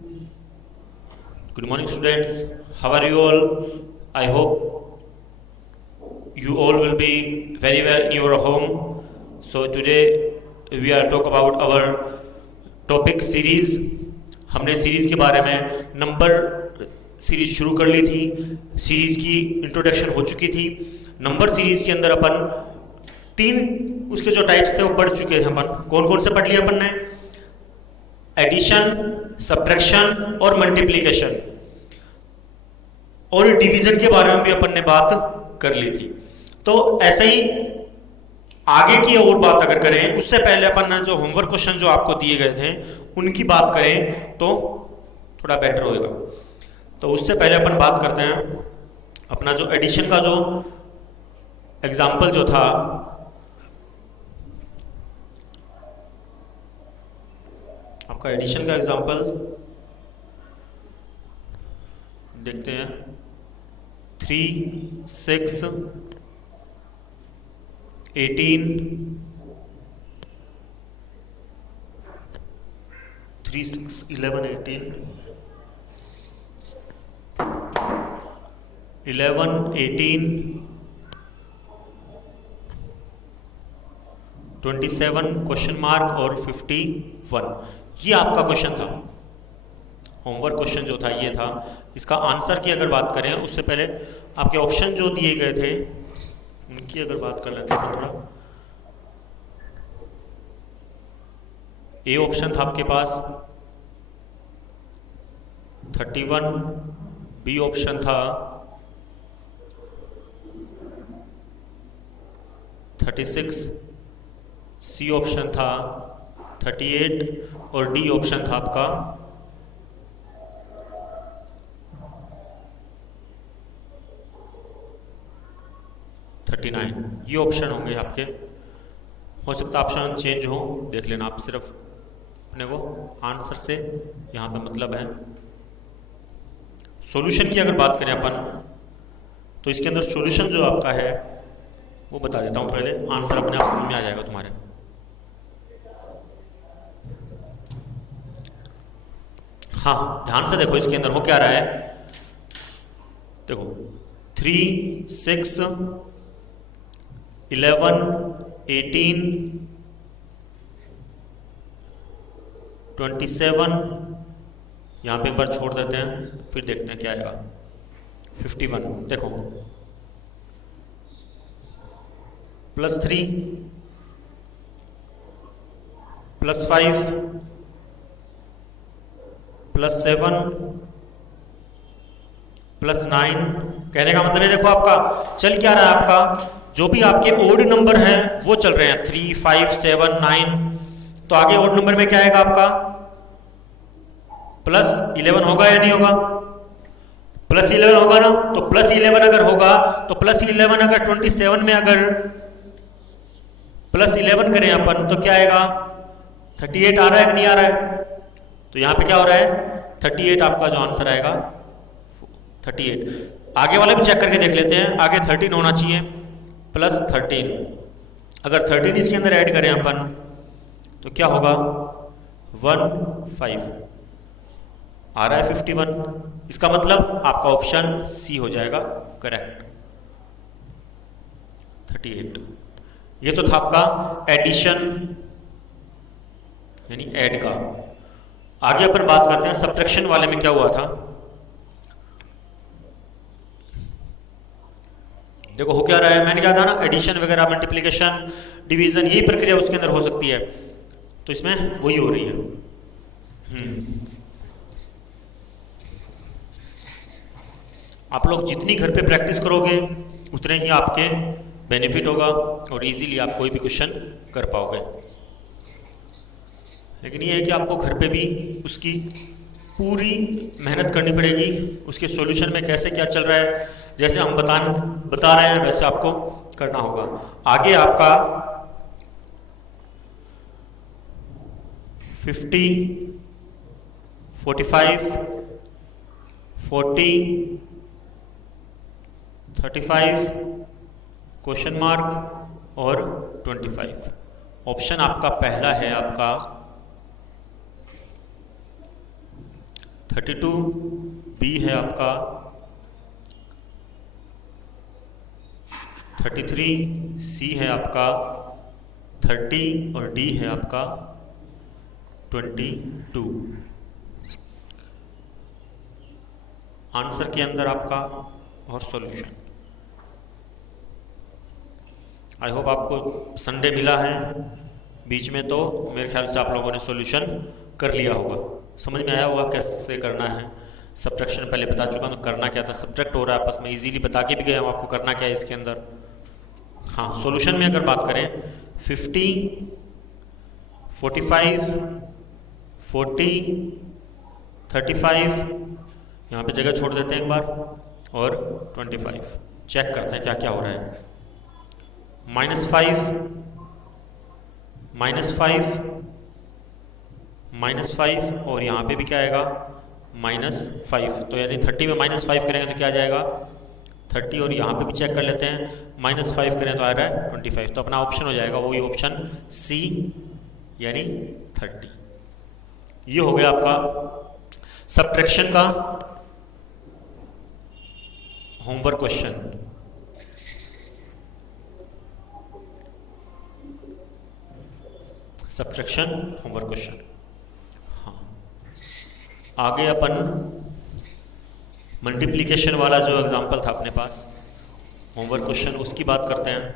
Good morning, students. How are you all? I hope you all will be very well in your home. So today we are talk about our topic series. हमने series के बारे में number series शुरू कर ली थी. Series की introduction हो चुकी थी. नंबर सीरीज के अंदर अपन 3 उसके जो टाइप्स थे वो पढ़ चुके हैं. अपन कौन कौन से पढ़ लिए अपन ने? एडिशन, सब्ट्रैक्शन और मल्टीप्लिकेशन और डिवीजन के बारे में भी अपन ने बात कर ली थी. तो ऐसे ही आगे की और बात अगर करें उससे पहले अपन ने जो होमवर्क क्वेश्चन जो आपको दिए गए थे उनकी बात करें तो थोड़ा बेटर होएगा. तो उससे पहले अपन बात करते हैं अपना जो एडिशन का जो एग्जाम्पल जो था. आपका एडिशन का एग्जाम्पल देखते हैं. 3, 6, 18, 3, 6, 11, 18, 11, 18, 27 क्वेश्चन मार्क और 51. ये आपका क्वेश्चन था. होमवर्क क्वेश्चन जो था ये था. इसका आंसर की अगर बात करें उससे पहले आपके ऑप्शन जो दिए गए थे उनकी अगर बात कर लेते हैं थोड़ा. ए ऑप्शन था आपके पास 31, बी ऑप्शन था 36, सी ऑप्शन था 38 और डी ऑप्शन था आपका 39. ये ऑप्शन होंगे आपके. हो सकता है ऑप्शन चेंज हो, देख लेना आप. सिर्फ अपने को आंसर से यहाँ पे मतलब है. सॉल्यूशन की अगर बात करें अपन तो इसके अंदर सॉल्यूशन जो आपका है वो बता देता हूँ पहले. आंसर अपने आप समझ में आ जाएगा तुम्हारे. हाँ, ध्यान से देखो इसके अंदर हो क्या रहा है. देखो 3, 6, 11, 18, 27. यहाँ पे एक बार छोड़ देते हैं फिर देखते हैं क्या आएगा. 51. देखो +3, +5, +7, +9. कहने का मतलब है देखो आपका चल क्या रहा है. आपका जो भी आपके ओड नंबर हैं वो चल रहे हैं 3, 5, 7, 9. तो आगे ओड नंबर में क्या आएगा आपका +11 होगा या नहीं होगा? +11 होगा ना. तो +11 अगर होगा तो +11 अगर 27 में अगर +11 करें अपन तो क्या आएगा? 38 आ रहा है कि नहीं आ रहा है? तो यहाँ पे क्या हो रहा है 38 आपका जो आंसर आएगा 38. आगे वाले भी चेक करके देख लेते हैं. आगे 13 होना चाहिए +13. अगर 13 इसके अंदर ऐड करें अपन तो क्या होगा 15 आ रहा है 51. इसका मतलब आपका ऑप्शन सी हो जाएगा करेक्ट 38. ये तो था आपका एडिशन यानी ऐड का. आगे अपन बात करते हैं सब्ट्रैक्शन वाले में क्या हुआ था. देखो हो क्या रहा है. मैंने क्या था ना एडिशन वगैरह मल्टीप्लिकेशन डिवीजन यही प्रक्रिया उसके अंदर हो सकती है. तो इसमें वही हो रही है. आप लोग जितनी घर पे प्रैक्टिस करोगे उतने ही आपके बेनिफिट होगा और इजीली आप कोई भी क्वेश्चन कर पाओगे. लेकिन ये है कि आपको घर पे भी उसकी पूरी मेहनत करनी पड़ेगी. उसके सॉल्यूशन में कैसे क्या चल रहा है जैसे हम बता रहे हैं वैसे आपको करना होगा. आगे आपका 50, 45, 40, 35 क्वेश्चन मार्क और 25. ऑप्शन आपका पहला है आपका 32 बी है आपका, 33 सी है आपका, 30 और डी है आपका 22। आंसर के अंदर आपका और सॉल्यूशन। आई होप आपको संडे मिला है बीच में, तो मेरे ख्याल से आप लोगों ने सॉल्यूशन कर लिया होगा, समझ में आया होगा कैसे करना है। सब्ट्रैक्शन पहले बता चुका हूँ, तो करना क्या था, सब्ट्रैक्ट हो रहा है आपस में, इजीली बता के भी गया हूँ आपको करना क्या है इसके अंदर। हाँ, सॉल्यूशन में अगर बात करें 50, 45, 40, 35, यहाँ पे जगह छोड़ देते हैं एक बार, और 25। चेक करते हैं क्या क्या हो रहा है। -5, -5 और यहाँ पे भी क्या आएगा -5, तो यानी 30 में -5 करेंगे तो क्या आ जाएगा 30, और यहाँ पे भी चेक कर लेते हैं -5 करें तो आ रहा है 25, तो अपना ऑप्शन हो जाएगा वही ऑप्शन सी यानी 30। ये हो गया आपका सब्ट्रैक्शन का homework question. Subtraction homework question. हाँ, आगे अपन मल्टीप्लिकेशन वाला जो एग्जांपल था अपने पास होमवर्क क्वेश्चन, उसकी बात करते हैं।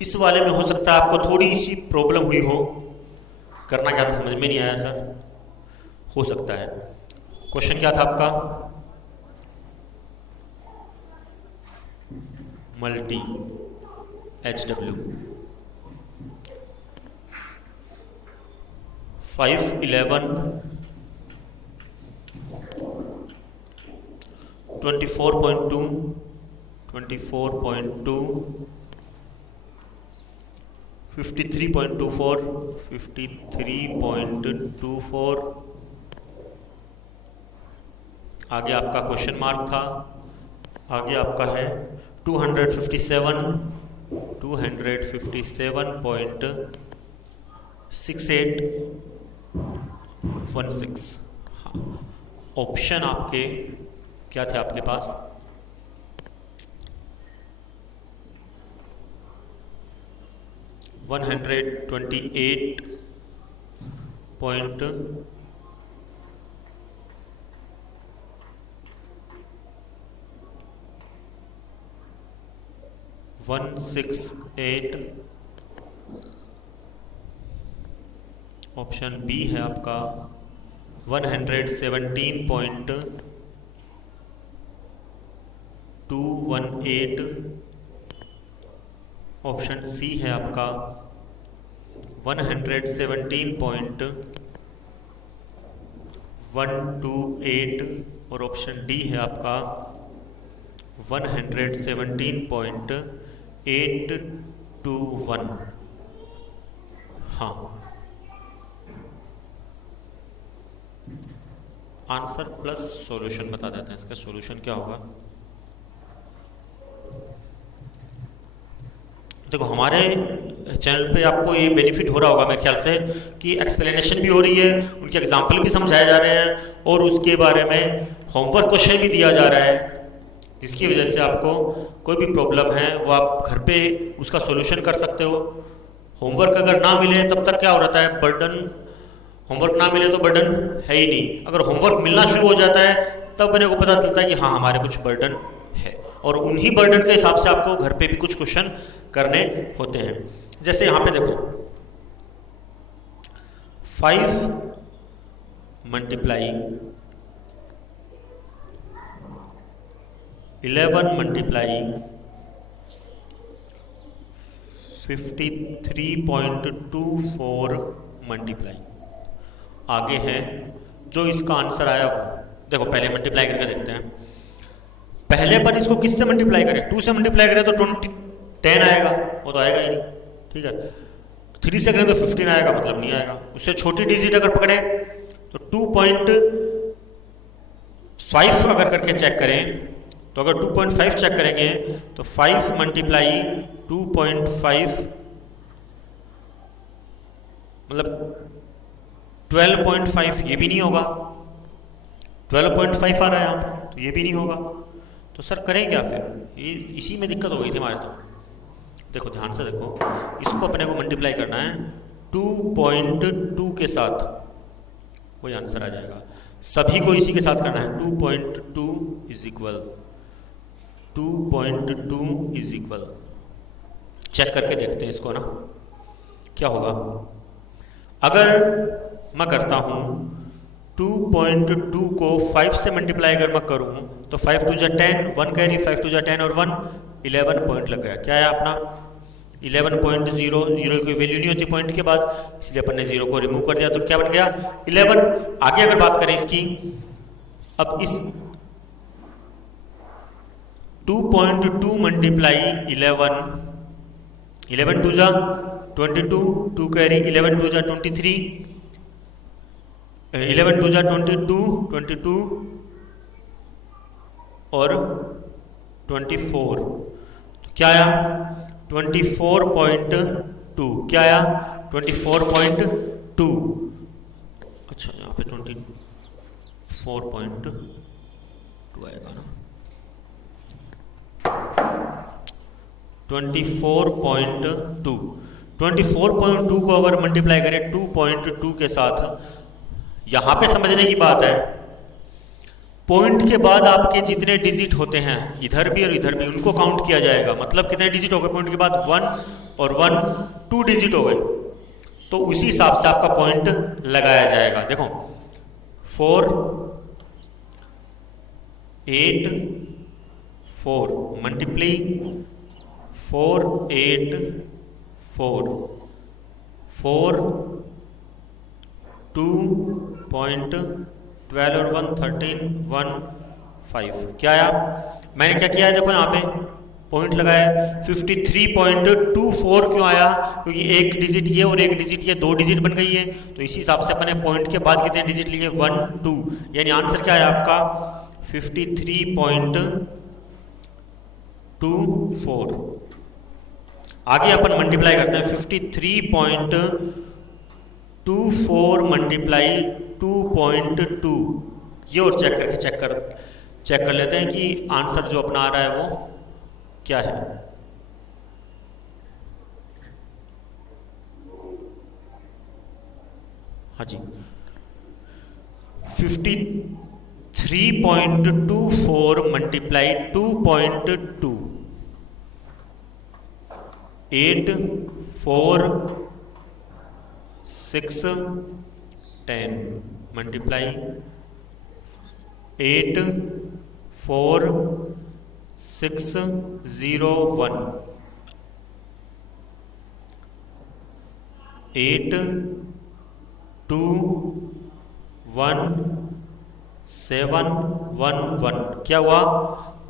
इस वाले में हो सकता है आपको थोड़ी सी प्रॉब्लम हुई हो, करना क्या था समझ में नहीं आया सर, हो सकता है। क्वेश्चन क्या था आपका, मल्टी HW 5, 11, 24.2, 53.24, 53.24, आगे आपका क्वेश्चन मार्क था, आगे आपका है 257.6816। हाँ, ऑप्शन आपके क्या थे आपके पास, $128.168 ऑप्शन बी है आपका 117.218, ऑप्शन सी है आपका 117.128 और ऑप्शन डी है आपका 117.821। हाँ, आंसर प्लस सॉल्यूशन बता देते हैं। इसका सॉल्यूशन क्या होगा, देखो हमारे चैनल पे आपको ये बेनिफिट हो रहा होगा मेरे ख्याल से कि एक्सप्लेनेशन भी हो रही है, उनके एग्जाम्पल भी समझाए जा रहे हैं और उसके बारे में होमवर्क क्वेश्चन भी दिया जा रहा है, जिसकी वजह से आपको कोई भी प्रॉब्लम है वो आप घर पे उसका सॉल्यूशन कर सकते हो। होमवर्क अगर ना मिले तब तक क्या हो रहता है, बर्डन, होमवर्क ना मिले तो बर्डन है ही नहीं, अगर होमवर्क मिलना शुरू हो जाता है तब मेरे को पता चलता है कि हाँ हमारे कुछ बर्डन है, और उन्हीं बर्डन के हिसाब से आपको घर पे भी कुछ क्वेश्चन करने होते हैं। जैसे यहाँ पे देखो 5 मल्टीप्लाई 11 मल्टीप्लाई 53.24 मल्टीप्लाई, आगे है जो इसका आंसर आया वो देखो पहले मल्टीप्लाई करके देखते हैं। पहले पर इसको किससे मल्टीप्लाई करें, 2 से मल्टीप्लाई करें तो 10 आएगा, वो तो आएगा ही नहीं, ठीक है। 3 से करें तो 15 आएगा, मतलब नहीं आएगा। उससे छोटी डिजिट अगर पकड़े तो 2.5 अगर करके चेक करें, तो अगर 2.5 चेक करेंगे तो 5 मल्टीप्लाई 2.5 मतलब 12.5 ये भी नहीं होगा, 12.5 आ रहा है यहाँ पर, तो ये भी नहीं होगा। तो सर करें क्या फिर? ये इसी में दिक्कत हो गई थी हमारे। तो देखो ध्यान से देखो, इसको अपने को मल्टीप्लाई करना है 2.2 के साथ, वही आंसर आ जाएगा। सभी को इसी के साथ करना है। 2.2 is equal 2.2 is equal, check करके देखते हैं इसको ना क्या होगा। अगर मैं करता हूं 2.2 को 5 से मल्टीप्लाई अगर मैं करूं तो 5 2 जा 10, 1 कैरी, 5 2 जा 10 और 1 11 पॉइंट लग गया। क्या है अपना 11.0, जीरो की वैल्यू नहीं होती पॉइंट के बाद, इसलिए अपन ने जीरो को रिमूव कर दिया, तो क्या बन गया 11। आगे अगर बात करें इसकी, अब इस 2.2 मल्टीप्लाई 11, 11 2 जा 22, 2 कैरी, 11 2 जा 23, 11 2 जा 22 और 24, तो क्या आया 24.2। क्या आया 24.2। अच्छा यहाँ पे 24.2 आएगा ना, 24.2। 24.2 को अगर मल्टीप्लाई करें 2.2 के साथ, यहां पे समझने की बात है, पॉइंट के बाद आपके जितने डिजिट होते हैं इधर भी और इधर भी, उनको काउंट किया जाएगा। मतलब कितने डिजिट हो गए पॉइंट के बाद 1 और 1 2 डिजिट हो गए, तो उसी हिसाब से आपका पॉइंट लगाया जाएगा। देखो 4 8 4 मल्टीप्लाई 4 8 4 4 2.12 और 1 13 1 5। क्या आया? मैंने क्या किया है देखो यहाँ पे पॉइंट लगाया 53.24 क्यों आया? क्योंकि एक डिजिट ये और एक डिजिट ये, दो डिजिट बन गई है, तो इसी हिसाब से अपने पॉइंट के बाद कितने डिजिट लिए 1 2, यानी आंसर क्या है आपका 53.24। आगे अपन मल्टीप्लाई करते हैं 53.24 मल्टीप्लाई 2.2, ये और चेक कर लेते हैं कि आंसर जो अपना आ रहा है वो क्या है। हाँ जी 53.24 मल्टीप्लाई 2.2, 8 4 6 10 मल्टीप्लाई 8 4 6 0 1 8 2 1 7 1 1। क्या हुआ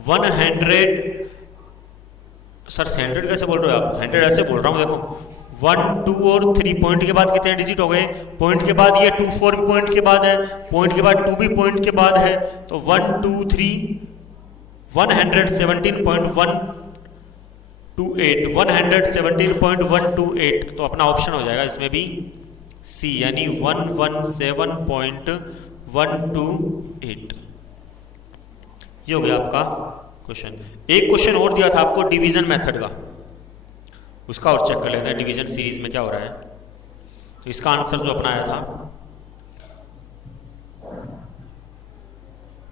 100? सर 100 कैसे बोल रहे हो आप? 100 ऐसे बोल रहा हूं, देखो 1 2 और 3 पॉइंट के बाद कितने डिजिट हो गए? पॉइंट के बाद ये 2 4 भी पॉइंट के बाद है, पॉइंट के बाद 2 भी पॉइंट के बाद है, तो 1 2 3 117.128 117.128, तो अपना ऑप्शन हो जाएगा इसमें भी सी, यानी 117.128। ये हो गया आपका क्वेश्चन। एक क्वेश्चन और दिया था आपको डिवीजन मेथड का, उसका और चेक कर लेते हैं डिवीजन सीरीज में क्या हो रहा है। तो इसका आंसर जो अपना आया था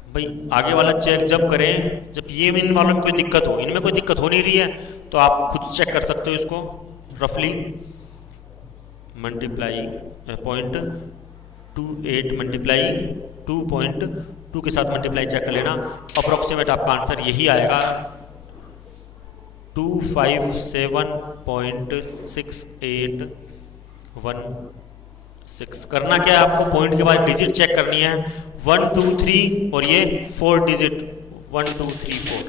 भाई, आगे वाला चेक जब करें जब ये इन वालों में कोई दिक्कत हो, इनमें कोई दिक्कत हो नहीं रही है तो आप खुद चेक कर सकते हो इसको रफली। मल्टीप्लाई 0.28 मल्टीप्लाई 2.2 के साथ मल्टीप्लाई चेक कर लेना, अप्रोक्सीमेट आपका आंसर यही आएगा 257.6816। करना क्या है आपको, पॉइंट के बाद डिजिट चेक करनी है 1 2 3 और ये 4 डिजिट 1 2 3 4,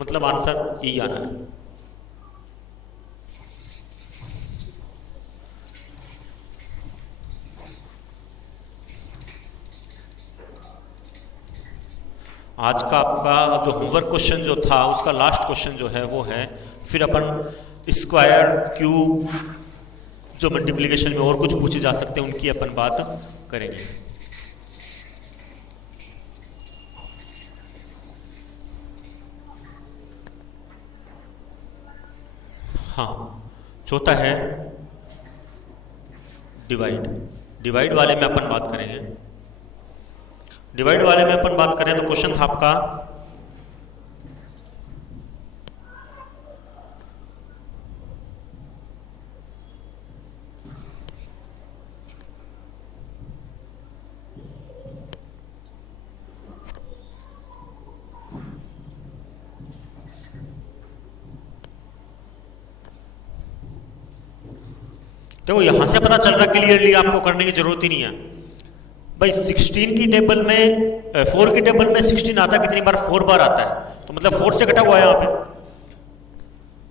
मतलब आंसर यही आना है। आज का आपका जो होमवर्क क्वेश्चन जो था उसका लास्ट क्वेश्चन जो है वो है, फिर अपन स्क्वायर क्यूब जो मल्टीप्लिकेशन में और कुछ पूछे जा सकते हैं उनकी अपन बात करेंगे। हाँ, चौथा है डिवाइड। डिवाइड वाले में अपन बात करेंगे। डिवाइड वाले में अपन बात करें तो क्वेश्चन था आपका देखो, यहां से पता चल रहा क्लियरली, आपको करने की जरूरत ही नहीं है भाई। 16 की टेबल में 4 की टेबल में 16 आता है, कितनी बार? 4 बार आता है, तो मतलब 4 से कटा हुआ है यहां पे।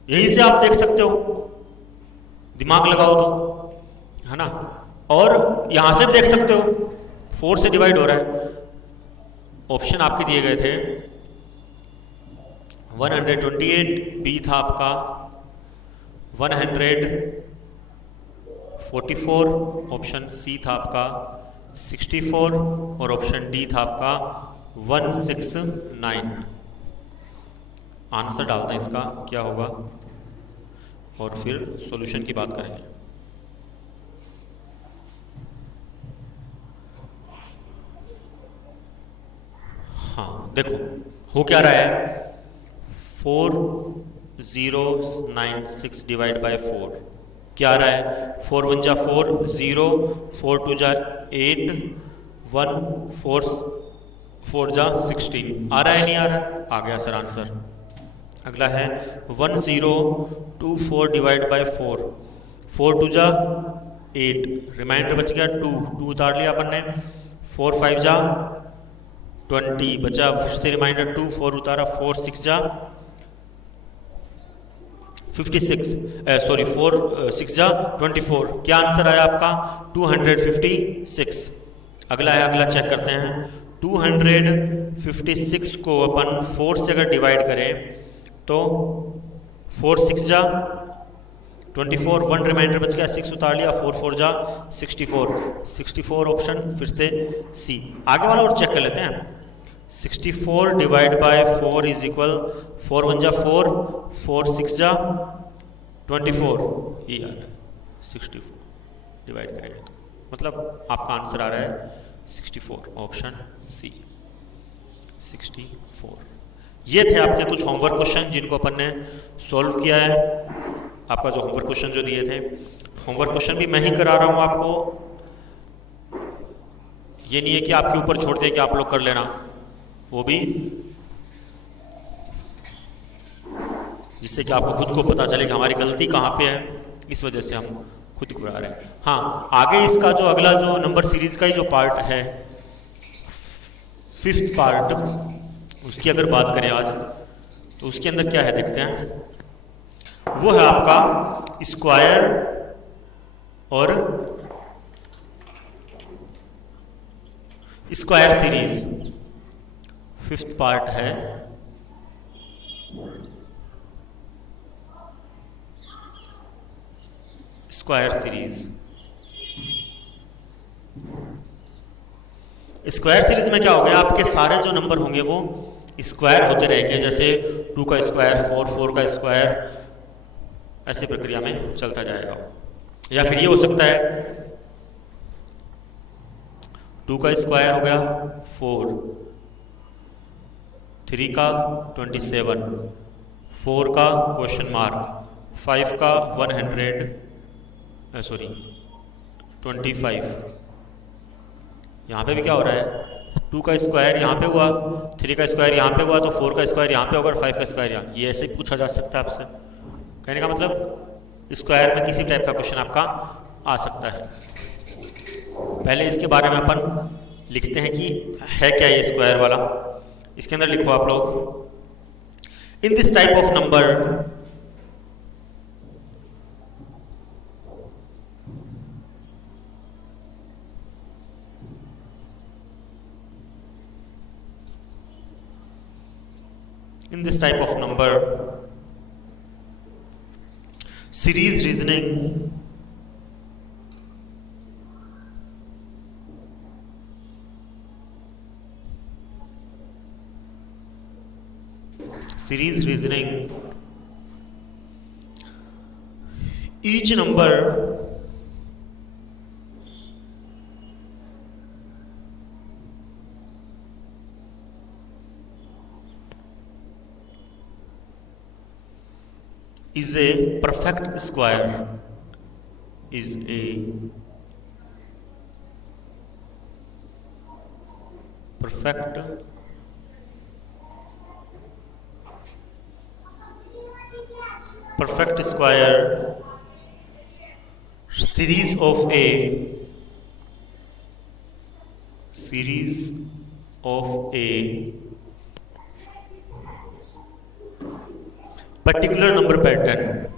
यहीं से आप देख सकते हो, दिमाग लगाओ तो, है ना। और यहां से भी देख सकते हो 4 से डिवाइड हो रहा है। ऑप्शन आपके दिए गए थे 128, बी था आपका 144, ऑप्शन सी था आपका 64 और ऑप्शन डी था आपका 169। आंसर डालते हैं इसका क्या होगा और फिर सॉल्यूशन की बात करेंगे। हाँ देखो, हो क्या रहा है, 4096 डिवाइड बाय 4 क्या आ रहा है? 4 1 जा 4, 0, 4 2 जा 8, 1 4 जा 16। आ रहा है नहीं आ रहा है? आ गया सर आंसर। अगला है 1024 डिवाइड बाय 4, 4 2 जा 8, रिमाइंडर बच गया 2, 2 उतार लिया अपन ने, 4 5 जा 20 बचा, फिर से रिमाइंडर 2, 4 उतारा, 4 6 जा 56, सॉरी 4 6 जा 24। क्या आंसर आया आपका? 256। अगला है, अगला चेक करते हैं। 256 को अपन 4 से अगर डिवाइड करें तो 4 6 जा 24, 1 रिमाइंडर बच गया, 6 उतार लिया, 4 4 जा 64, 64 ऑप्शन फिर से सी। आगे वाला और चेक कर लेते हैं। 64 डिवाइड बाय 4 इज इक्वल 4 1 जा 4, 4 6 जा 24, ये आ रहा है 64 डिवाइड करेंगे तो मतलब आपका आंसर आ रहा है 64, ऑप्शन सी 64। ये थे आपके कुछ होमवर्क क्वेश्चन जिनको अपन ने सॉल्व किया है। आपका जो होमवर्क क्वेश्चन जो दिए थे, होमवर्क क्वेश्चन भी मैं ही करा रहा हूँ आपको, ये नहीं है कि आपके ऊपर छोड़ दे कि आप लोग कर लेना, वो भी जिससे कि आपको खुद को पता चले कि हमारी गलती कहाँ पे है, इस वजह से हम खुद घुरा रहे हैं। हाँ, आगे इसका जो अगला जो नंबर सीरीज का ही जो पार्ट है, 5th पार्ट, उसकी अगर बात करें आज तो उसके अंदर क्या है देखते हैं। वो है आपका स्क्वायर और स्क्वायर सीरीज। 5th पार्ट है स्क्वायर सीरीज। स्क्वायर सीरीज में क्या हो गया, आपके सारे जो नंबर होंगे वो स्क्वायर होते रहेंगे, जैसे 2 का स्क्वायर 4, 4 का स्क्वायर, ऐसी प्रक्रिया में चलता जाएगा। या फिर ये हो सकता है 2 का स्क्वायर हो गया 4, 3 का 27, 4 का क्वेश्चन मार्क, 5 का 25। यहाँ पे भी क्या हो रहा है, 2 का स्क्वायर यहाँ पे हुआ, 3 का स्क्वायर यहाँ पे हुआ, तो 4 का स्क्वायर यहाँ पे होगा और 5 का स्क्वायर यहाँ। ये ऐसे पूछा जा सकता है आपसे। कहने का मतलब स्क्वायर में किसी टाइप का क्वेश्चन आपका आ सकता है। पहले इसके बारे में अपन लिखते हैं कि है क्या ये स्क्वायर वाला। इसके अंदर लिखो आप लोग, in this type of number series reasoning series reasoning, each number is a perfect square, is a perfect square series of a particular number pattern,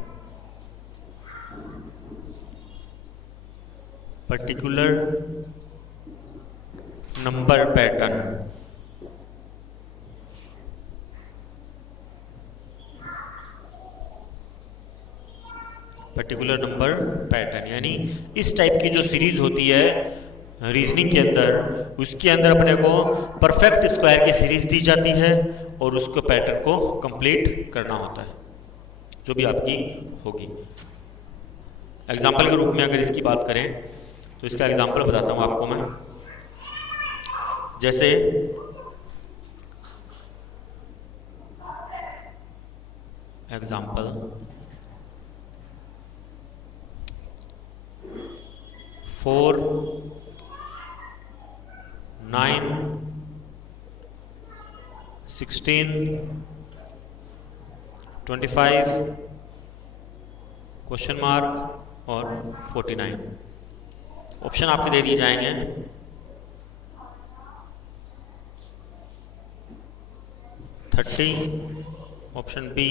particular number pattern, particular number pattern, यानी इस type की जो series होती है reasoning के अंदर, उसके अंदर अपने को परफेक्ट स्क्वायर की सीरीज दी जाती है और उसको पैटर्न को कंप्लीट करना होता है जो भी आपकी होगी। एग्जाम्पल के रूप में अगर इसकी बात करें तो इसका एग्जाम्पल बताता हूँ आपको मैं। जैसे एग्जाम्पल 4, 9, 16, 25, क्वेश्चन मार्क और 49। ऑप्शन आपके दे दिए जाएंगे। 30, ऑप्शन बी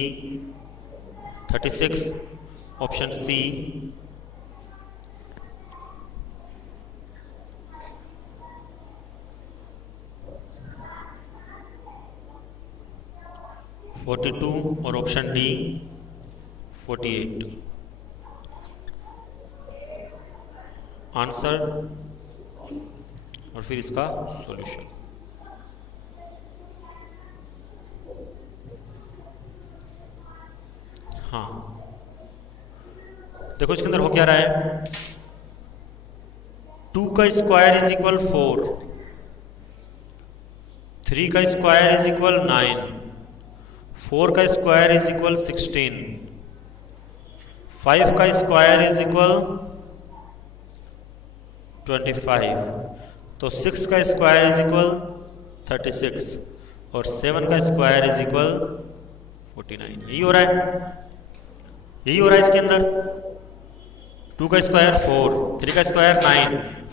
36, ऑप्शन सी 42 और ऑप्शन डी 48। आंसर और फिर इसका सॉल्यूशन। हाँ, देखो इसके अंदर हो क्या रहा है। 2 का स्क्वायर इज इक्वल 4, 3 का स्क्वायर इज इक्वल 9, 4 का स्क्वायर इज इक्वल 16, 5 का स्क्वायर इज इक्वल 25, तो 6 का स्क्वायर इज इक्वल 36 और 7 का स्क्वायर इज इक्वल 49। यही हो रहा है, यही हो रहा है इसके अंदर। 2 का स्क्वायर 4, 3 का स्क्वायर 9,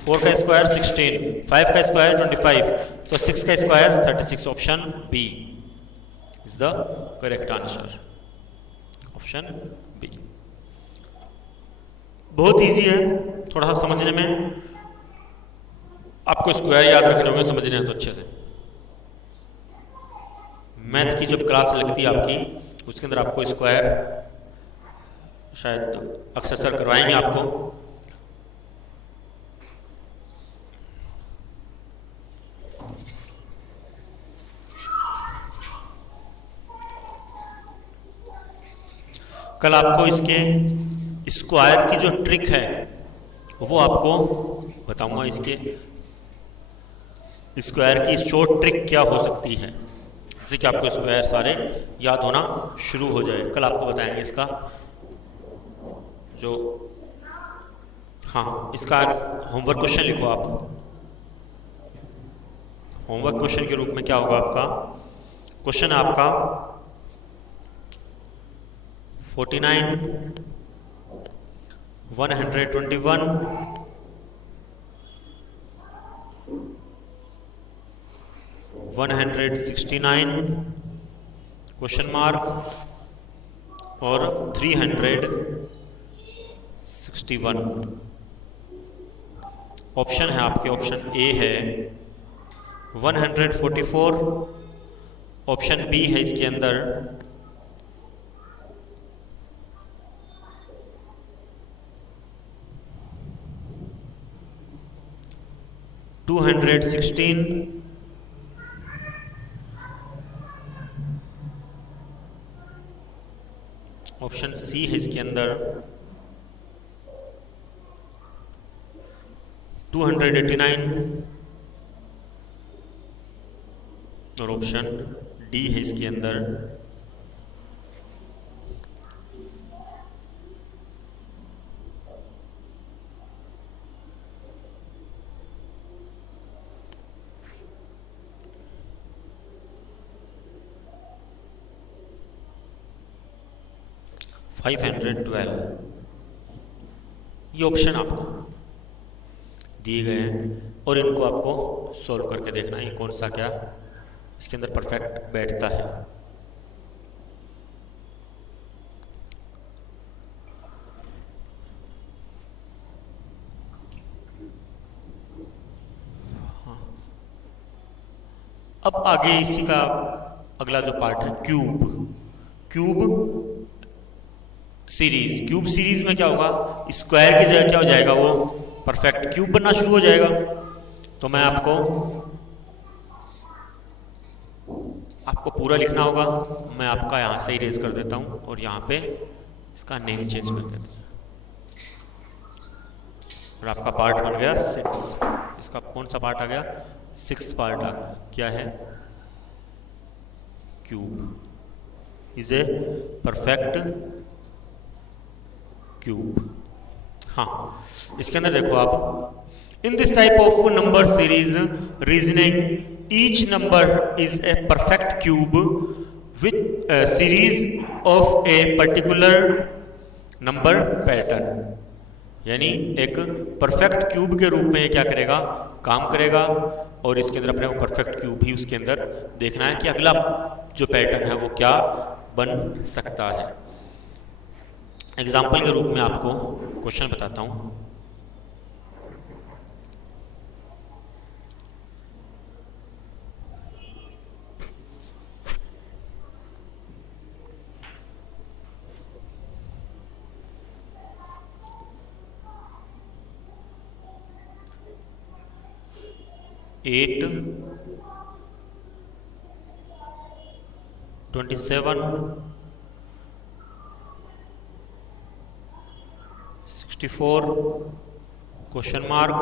4 का स्क्वायर 16, 5 का स्क्वायर 25, तो 6 का square 36। Option B is the correct answer, option B. बहुत इजी है, थोड़ा सा समझने में, आपको स्क्वायर याद रखने होंगे, समझने हैं तो अच्छे से। मैथ की जब क्लास लगती है आपकी, उसके अंदर आपको स्क्वायर शायद अक्सर सर करवाएंगे आपको। कल आपको इसके स्क्वायर की जो ट्रिक है वो आपको बताऊंगा। इसके स्क्वायर की शॉर्ट ट्रिक क्या हो सकती है, जिससे कि आपको स्क्वायर सारे याद होना शुरू हो जाए। कल आपको बताएंगे इसका जो, हाँ, इसका होमवर्क क्वेश्चन लिखो आप। होमवर्क क्वेश्चन के रूप में क्या होगा आपका क्वेश्चन है आपका 49, 121, 169 क्वेश्चन मार्क और 361। ऑप्शन है आपके, ऑप्शन ए है 144, ऑप्शन बी है इसके अंदर 216, ऑप्शन सी है इसके अंदर 289 और ऑप्शन डी है इसके अंदर 512। ये ऑप्शन आपको दिए गए हैं और इनको आपको सॉल्व करके देखना है कौन सा क्या इसके अंदर परफेक्ट बैठता है। अब आगे इसी का अगला जो पार्ट है क्यूब सीरीज। क्यूब सीरीज में क्या होगा, स्क्वायर की जगह क्या हो जाएगा, वो परफेक्ट क्यूब बनना शुरू हो जाएगा। तो मैं आपको पूरा लिखना होगा। मैं आपका यहां से इरेज कर देता हूं और यहां पे इसका नेम चेंज कर देता हूं और आपका पार्ट बन गया 6। इसका कौन सा पार्ट आ गया, 6th पार्ट आ गया। क्या है, cube is a perfect cube. हाँ, इसके अंदर देखो आप, in this type of number series reasoning each number is a perfect cube with series of a particular number pattern. यानी एक परफेक्ट क्यूब के रूप में ये क्या करेगा, काम करेगा। और इसके अंदर अपने को परफेक्ट क्यूब भी उसके अंदर देखना है कि अगला जो पैटर्न है वो क्या बन सकता है। एग्जाम्पल के रूप में आपको क्वेश्चन बताता हूं। एट 27 64 क्वेश्चन मार्क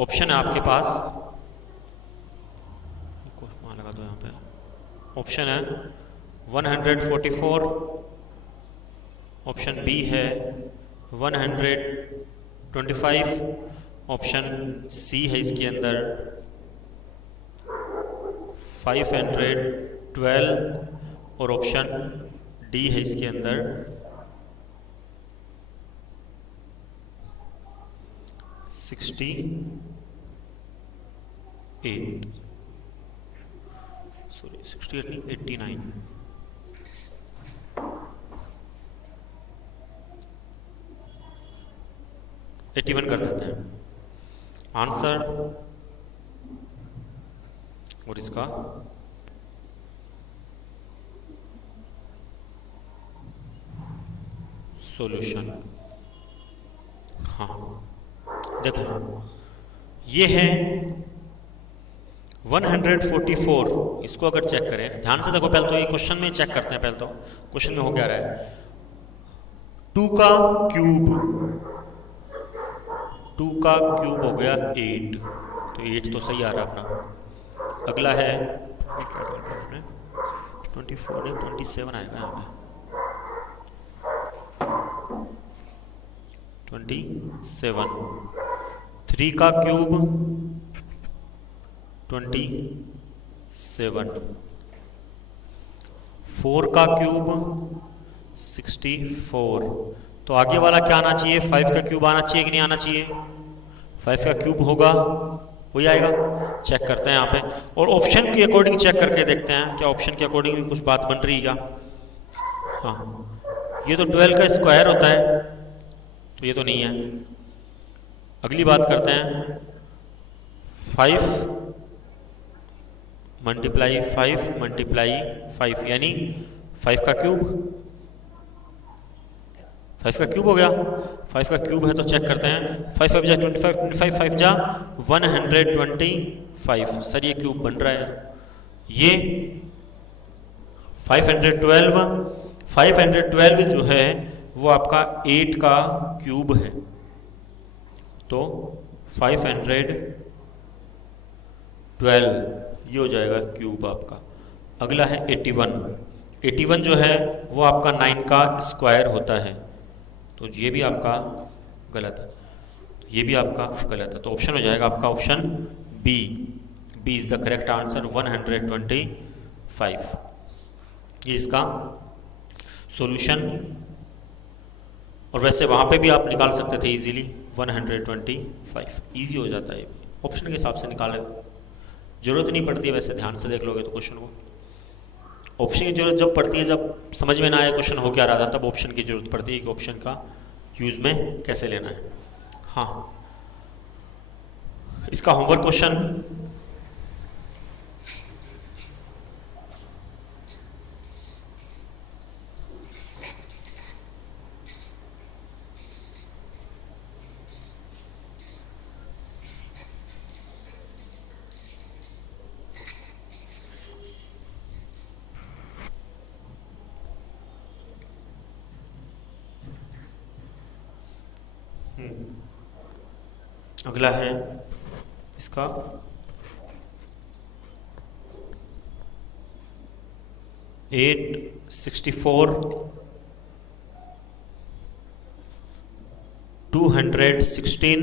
'ऑप्शन है आपके पास, वहां लगा दो। यहाँ पे ऑप्शन है 144, ऑप्शन बी है 125, ऑप्शन सी है इसके अंदर 512 और ऑप्शन डी है इसके अंदर 68, सॉरी 68 नहीं 89। वन कर देते हैं आंसर और इसका सॉल्यूशन। हाँ देखो, ये है 144। इसको अगर चेक करें ध्यान से, देखो पहले तो ये क्वेश्चन में चेक करते हैं। पहले तो क्वेश्चन में हो क्या रहा है, 2 का क्यूब हो गया 8, तो 8 तो सही आ रहा है अपना। अगला है 24 नहीं 27 आएगा यहाँ पे 27। 3 का क्यूब 27, 4 का क्यूब 64। तो आगे वाला क्या आना चाहिए, 5 का क्यूब आना चाहिए कि नहीं आना चाहिए। 5 का क्यूब होगा वही आएगा। चेक करते हैं यहाँ पे और ऑप्शन के अकॉर्डिंग चेक करके देखते हैं क्या ऑप्शन के अकॉर्डिंग कुछ बात बन रही है क्या। हाँ, ये तो 12 का स्क्वायर होता है, तो ये तो नहीं है। अगली बात करते हैं 5 मल्टीप्लाई 5 मल्टीप्लाई 5 यानी 5 का क्यूब, 5 का क्यूब हो गया। 5 का क्यूब है तो चेक करते हैं। 5 5 जा 25, 25 5 जा 125। सर ये क्यूब बन रहा है। ये 512 जो है वो आपका 8 का क्यूब है, तो 512 ये हो जाएगा क्यूब आपका। अगला है 81 जो है वो आपका 9 का स्क्वायर होता है, तो ये भी आपका गलत है, ये भी आपका गलत है। तो ऑप्शन हो जाएगा आपका option B is the correct answer 125। ये इसका सॉल्यूशन। और वैसे वहाँ पे भी आप निकाल सकते थे इजीली 125, इजी हो जाता है। ऑप्शन के हिसाब से निकाले, जरूरत नहीं पड़ती है। वैसे ध्यान से देख लोगे तो क्वेश्चन को ऑप्शन की जरूरत जब पड़ती है, जब समझ में ना आए क्वेश्चन हो क्या रहा था, तब ऑप्शन की जरूरत पड़ती है कि ऑप्शन का यूज में कैसे लेना है। हाँ, इसका होमवर्क क्वेश्चन अगला है इसका 864 216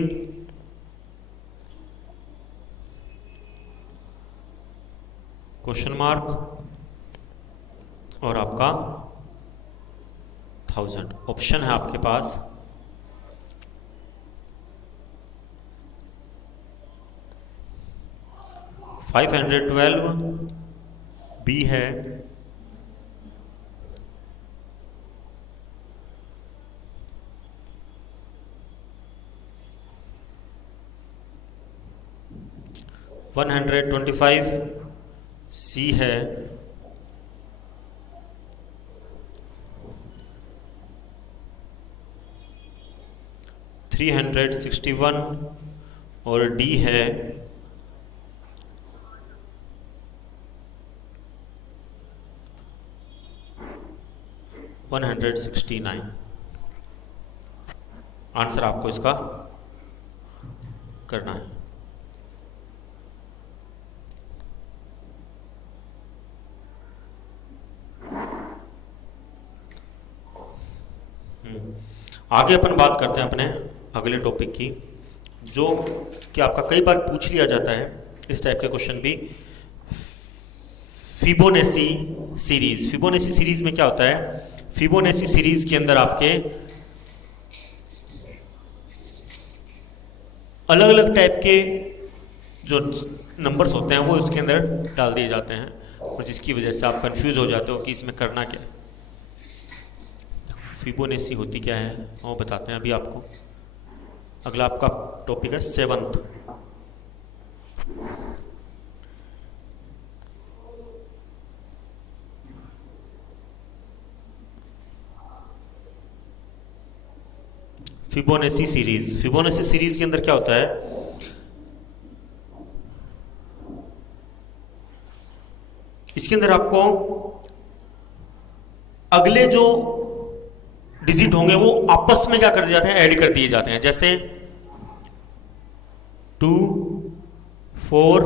क्वेश्चन मार्क और आपका 1000। ऑप्शन है आपके पास 512 बी है, 125 सी है, 361 और डी है 169। आंसर आपको इसका करना है। आगे अपन बात करते हैं अपने अगले टॉपिक की, जो कि आपका कई बार पूछ लिया जाता है इस टाइप के क्वेश्चन भी। फिबोनेसी सीरीज। फिबोनेसी सीरीज में क्या होता है? फिबोनेसी सीरीज के अंदर आपके अलग अलग टाइप के जो नंबर्स होते हैं वो इसके अंदर डाल दिए जाते हैं, और जिसकी वजह से आप कंफ्यूज हो जाते हो कि इसमें करना क्या है। फिबोनेसी होती क्या है वो बताते हैं अभी आपको। अगला आपका टॉपिक है 7th। फिबोनेसी सीरीज। फिबोनेसी सीरीज के अंदर क्या होता है? इसके अंदर आपको अगले जो डिजिट होंगे वो आपस में क्या कर दिए जाते हैं? ऐड कर दिए जाते हैं। जैसे 2 4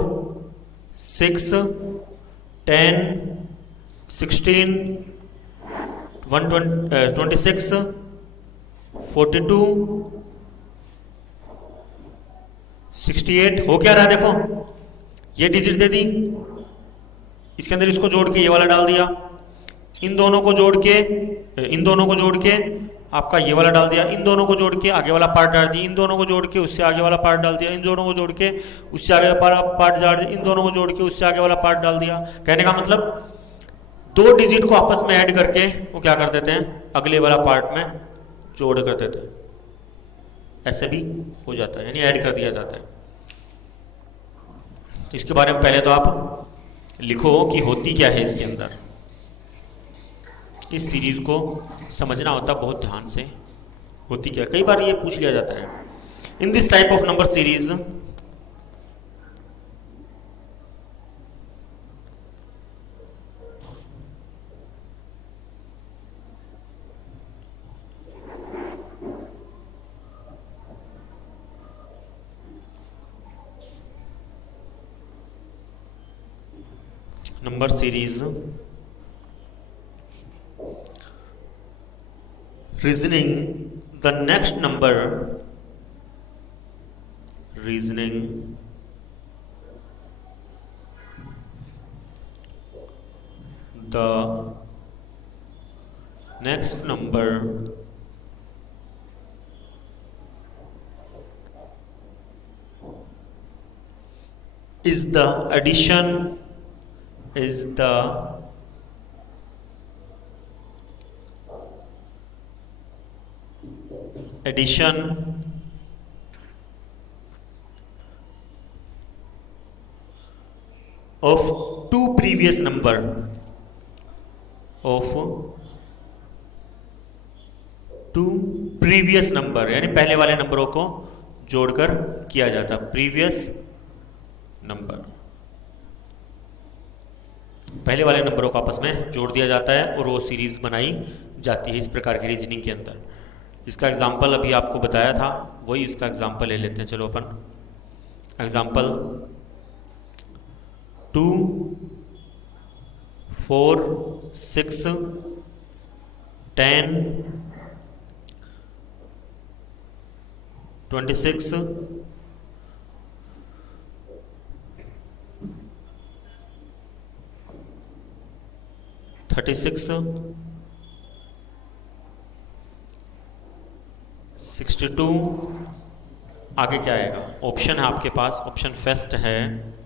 6 10 16 126 42 68 हो क्या रहा है? देखो ये डिजिट दे दी, इसके अंदर इसको जोड़ के ये वाला डाल दिया, इन दोनों को जोड़ के आपका ये वाला डाल दिया, इन दोनों को जोड़ के आगे वाला पार्ट डाल दिया, इन दोनों को जोड़ के उससे आगे वाला पार्ट डाल दिया, इन दोनों को जोड़ के उससे आगे वाला पार्ट डाल दिया, इन दोनों को जोड़ के उससे आगे वाला पार्ट डाल दिया। कहने का मतलब दो डिजिट को आपस में ऐड करके वो क्या कर देते हैं? अगले वाला पार्ट में जोड़ कर देते हैं। ऐसे भी हो जाता है, यानी ऐड कर दिया जाता है। तो इसके बारे में पहले तो आप लिखो कि होती क्या है इसके अंदर। इस सीरीज को समझना होता बहुत ध्यान से, होती क्या। कई बार ये पूछ लिया जाता है in this type of number series reasoning the next number, reasoning the next number is the addition, is the addition of two previous number, of two previous number, यानी पहले वाले नंबरों को जोड़कर किया जाता। प्रीवियस नंबर, पहले वाले नंबरों को आपस में जोड़ दिया जाता है और वो सीरीज बनाई जाती है इस प्रकार की रीजनिंग के अंदर। इसका एग्जाम्पल अभी आपको बताया था, वही इसका एग्जाम्पल ले लेते हैं। चलो अपन एग्जाम्पल 2, 4, 6, 10, 26, 36, 62। आगे क्या आएगा? ऑप्शन है आपके पास, ऑप्शन फर्स्ट है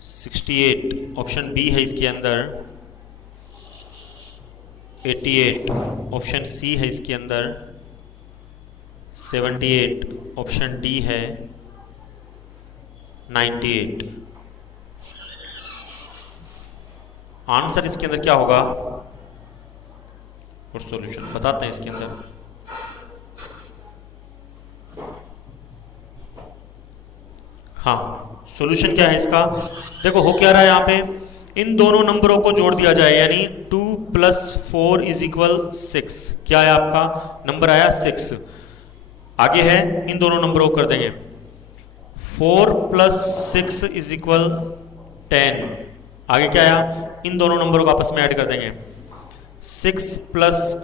68, ऑप्शन बी है इसके अंदर 88, ऑप्शन सी है इसके अंदर 78, ऑप्शन डी है 98। आंसर इसके अंदर क्या होगा और सॉल्यूशन बताते हैं इसके अंदर। हाँ, सॉल्यूशन क्या है इसका? देखो हो क्या रहा है यहाँ पे, इन दोनों नंबरों को जोड़ दिया जाए, यानी 2 + 4 = 6। क्या है आपका नंबर आया 6। आगे है इन दोनों नंबरों को कर देंगे 4 + 6 = 10। आगे क्या आया? इन दोनों नंबरों को आपस में ऐड कर देंगे 6 +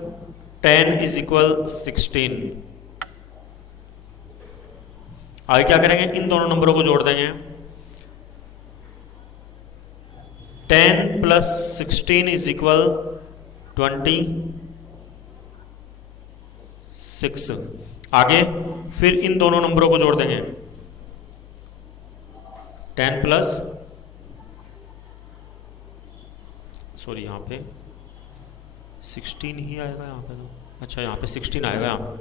10 = 16। आगे क्या करेंगे? इन दोनों नंबरों को जोड़ देंगे 10 + 16 = 26। आगे फिर इन दोनों नंबरों को जोड़ देंगे 10 + सॉरी यहाँ पे 16 ही आएगा यहाँ पे तो, अच्छा यहाँ पे 16 आएगा। यहाँ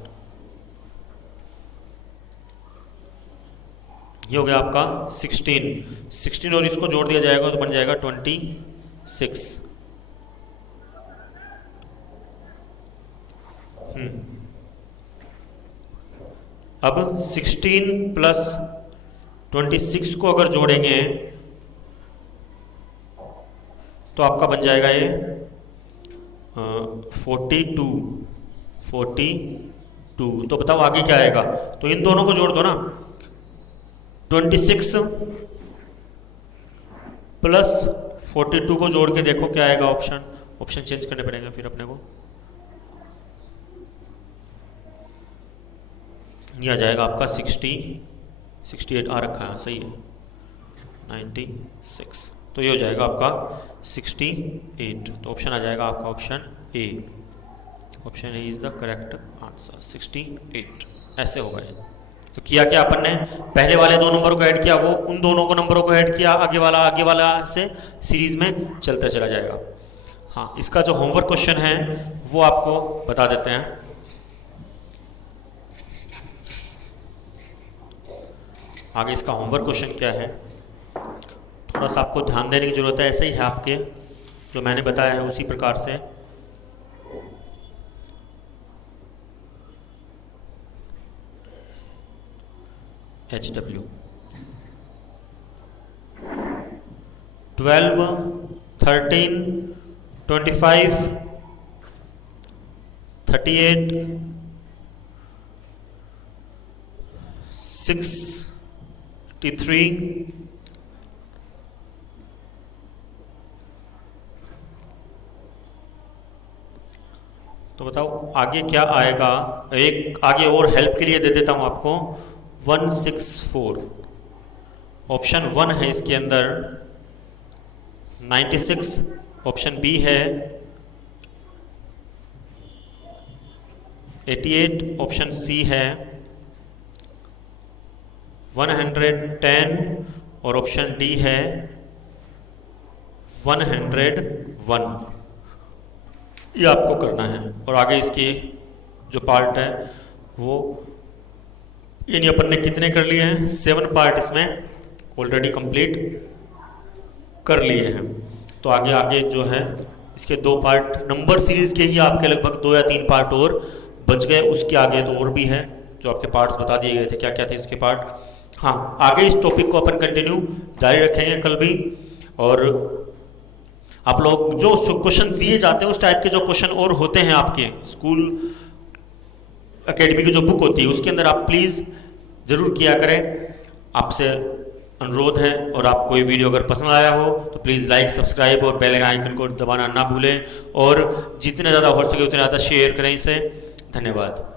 ये हो गया आपका 16 और इसको जोड़ दिया जाएगा तो बन जाएगा 26। अब 16 + 26 को अगर जोड़ेंगे तो आपका बन जाएगा ये 42। तो बताओ आगे क्या आएगा? तो इन दोनों को जोड़ दो ना, 26 + 42 को जोड़ के देखो क्या आएगा ऑप्शन चेंज करने पड़ेंगे फिर अपने को। ये आ जाएगा आपका 68 आ रखा है, सही है 96। तो ये हो जाएगा आपका 68। तो ऑप्शन आ जाएगा आपका option A. Option A is the correct answer, 68 ऐसे होगा ये। तो किया क्या अपन ने? पहले वाले दो नंबरों को ऐड किया, वो उन दोनों को नंबरों को ऐड किया, आगे वाला से सीरीज में चलता चला जाएगा। हाँ, इसका जो होमवर्क क्वेश्चन है वो आपको बता देते हैं। आगे इसका होमवर्क क्वेश्चन क्या है, थोड़ा सा आपको ध्यान देने की ज़रूरत है। ऐसे ही है आपके जो मैंने बताया है उसी प्रकार से। HW 12, 13, 25, 38, 63, तो बताओ आगे क्या आएगा। एक आगे और हेल्प के लिए दे देता हूं आपको, 164 ऑप्शन 1 है इसके अंदर, 96 ऑप्शन बी है, 88 ऑप्शन सी है, 110 और ऑप्शन डी है 101। ये आपको करना है। और आगे इसके जो पार्ट है वो यानी अपन ने कितने कर लिए हैं, 7 पार्ट इसमें ऑलरेडी कंप्लीट कर लिए हैं। तो आगे आगे जो है इसके 2 पार्ट नंबर सीरीज के ही आपके लगभग 2 या 3 पार्ट और बच गए। उसके आगे तो और भी है जो आपके पार्ट्स बता दिए गए थे क्या क्या थे इसके पार्ट। हाँ, आगे इस टॉपिक को अपन कंटिन्यू जारी रखेंगे कल भी। और आप लोग जो क्वेश्चन दिए जाते हैं उस टाइप के जो क्वेश्चन और होते हैं आपके स्कूल एकेडमी की जो बुक होती है उसके अंदर आप प्लीज़ ज़रूर किया करें। आपसे अनुरोध है। और आपको ये वीडियो अगर पसंद आया हो तो प्लीज़ लाइक, सब्सक्राइब और बेल आइकन को दबाना ना भूलें। और जितने ज़्यादा हो सके उतने ज़्यादा शेयर करें इसे। धन्यवाद।